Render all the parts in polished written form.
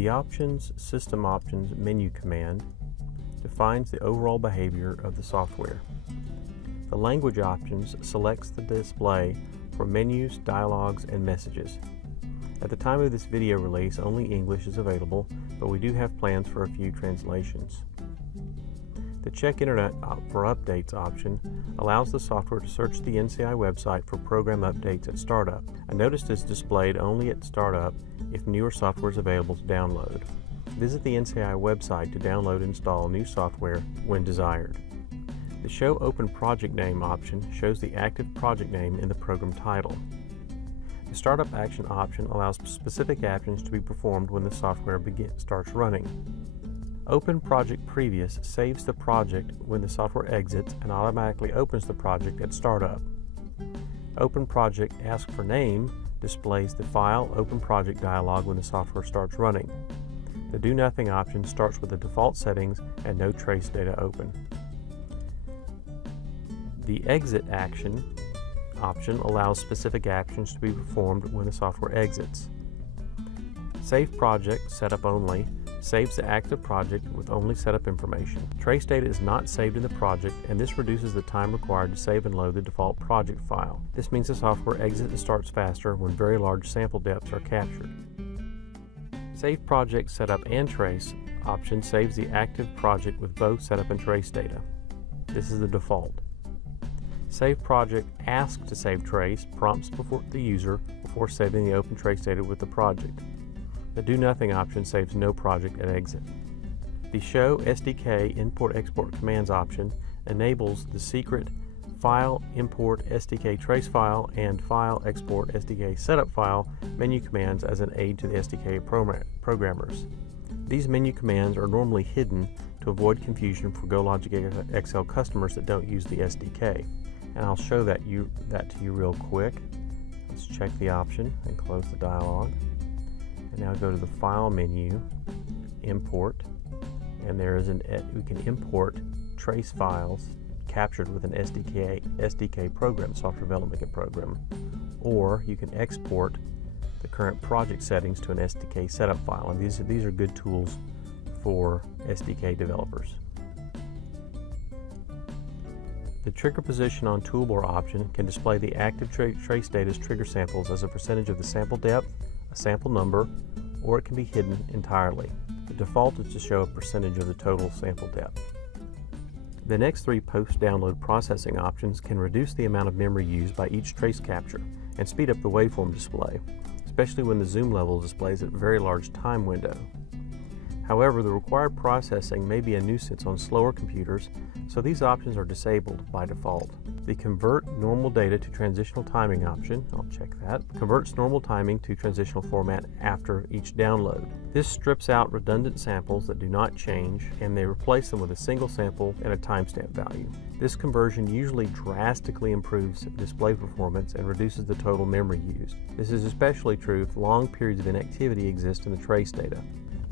The Options System Options menu command defines the overall behavior of the software. The Language Options selects the display for menus, dialogs, and messages. At the time of this video release, only English is available, but we do have plans for a few translations. The Check Internet for Updates option allows the software to search the NCI website for program updates at startup. A notice is displayed only at startup if newer software is available to download. Visit the NCI website to download and install new software when desired. The Show Open Project Name option shows the active project name in the program title. The Startup Action option allows specific actions to be performed when the software starts running. Open Project Previous saves the project when the software exits and automatically opens the project at startup. Open Project Ask for Name displays the File Open Project dialog when the software starts running. The Do Nothing option starts with the default settings and no trace data open. The Exit Action option allows specific actions to be performed when the software exits. Save Project Setup Only saves the active project with only setup information. Trace data is not saved in the project, and this reduces the time required to save and load the default project file. This means the software exits and starts faster when very large sample depths are captured. Save Project Setup and Trace option saves the active project with both setup and trace data. This is the default. Save Project Ask to Save Trace prompts the user before saving the open trace data with the project. The Do Nothing option saves no project at exit. The Show SDK Import-Export Commands option enables the secret File Import SDK Trace File and File Export SDK Setup File menu commands as an aid to the SDK programmers. These menu commands are normally hidden to avoid confusion for GoLogicXL customers that don't use the SDK. And I'll show that to you real quick. Let's check the option and close the dialog. And now go to the File menu, Import, and we can import trace files captured with an SDK program, software development kit program, or you can export the current project settings to an SDK setup file. And these are good tools for SDK developers. The Trigger Position on Toolbar option can display the active trace data's trigger samples as a percentage of the sample depth, a sample number, or it can be hidden entirely. The default is to show a percentage of the total sample depth. The next three post-download processing options can reduce the amount of memory used by each trace capture and speed up the waveform display, especially when the zoom level displays a very large time window. However, the required processing may be a nuisance on slower computers, so these options are disabled by default. The Convert Normal Data to Transitional Timing option, I'll check that, converts normal timing to transitional format after each download. This strips out redundant samples that do not change, and they replace them with a single sample and a timestamp value. This conversion usually drastically improves display performance and reduces the total memory used. This is especially true if long periods of inactivity exist in the trace data.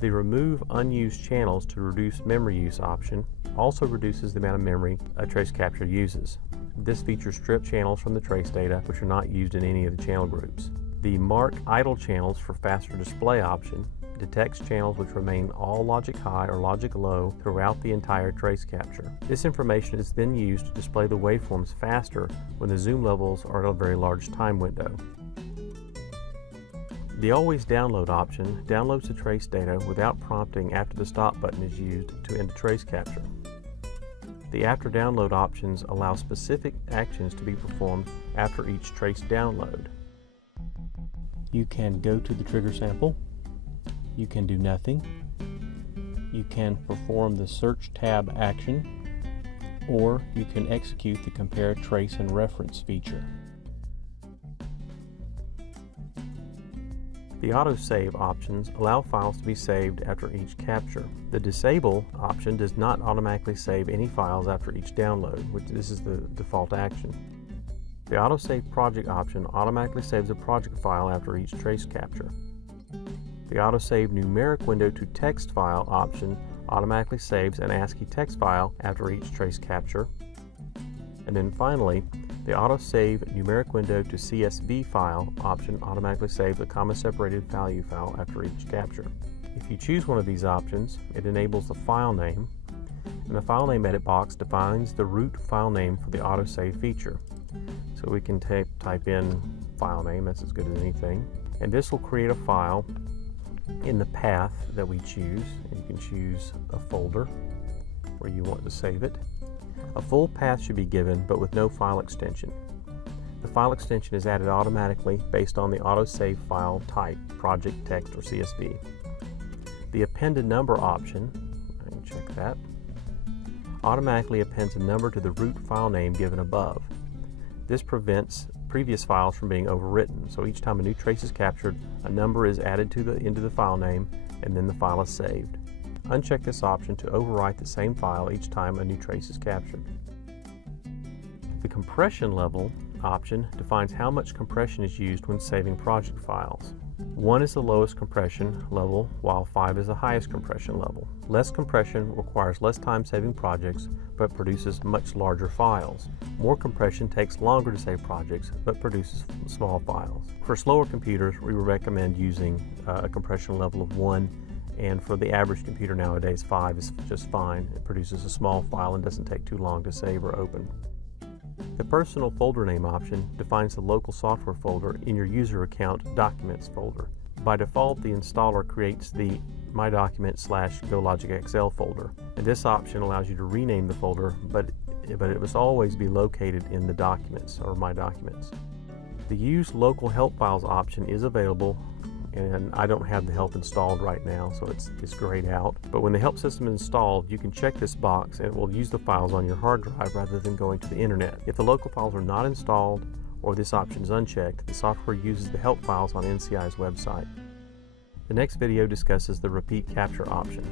The Remove Unused Channels to Reduce Memory Use option also reduces the amount of memory a trace capture uses. This feature strips channels from the trace data which are not used in any of the channel groups. The Mark Idle Channels for Faster Display option detects channels which remain all logic high or logic low throughout the entire trace capture. This information is then used to display the waveforms faster when the zoom levels are at a very large time window. The Always Download option downloads the trace data without prompting after the stop button is used to end the trace capture. The After Download options allow specific actions to be performed after each trace download. You can go to the trigger sample, you can do nothing, you can perform the Search tab action, or you can execute the Compare Trace and Reference feature. The autosave options allow files to be saved after each capture. The disable option does not automatically save any files after each download, this is the default action. The autosave project option automatically saves a project file after each trace capture. The autosave numeric window to text file option automatically saves an ASCII text file after each trace capture. And then finally, the autosave numeric window to CSV file option automatically saves a comma separated value file after each capture. If you choose one of these options, it enables the file name, and the file name edit box defines the root file name for the autosave feature. So we can type in file name, that's as good as anything, and this will create a file in the path that we choose. You can choose a folder where you want to save it. A full path should be given, but with no file extension. The file extension is added automatically based on the autosave file type, project, text, or CSV. The append a number option, I can check that, automatically appends a number to the root file name given above. This prevents previous files from being overwritten, so each time a new trace is captured, a number is added into the file name, and then the file is saved. Uncheck this option to overwrite the same file each time a new trace is captured. The compression level option defines how much compression is used when saving project files. 1 is the lowest compression level, while 5 is the highest compression level. Less compression requires less time saving projects, but produces much larger files. More compression takes longer to save projects, but produces small files. For slower computers, we recommend using a compression level of 1, and for the average computer nowadays, 5 is just fine. It produces a small file and doesn't take too long to save or open. The personal folder name option defines the local software folder in your user account Documents folder. By default, the installer creates the My Documents/GoLogicXL folder, and this option allows you to rename the folder, but it must always be located in the Documents or My Documents. The Use Local Help Files option is available, and I don't have the help installed right now, so it's grayed out. But when the help system is installed, you can check this box and it will use the files on your hard drive rather than going to the internet. If the local files are not installed or this option is unchecked, the software uses the help files on NCI's website. The next video discusses the repeat capture option.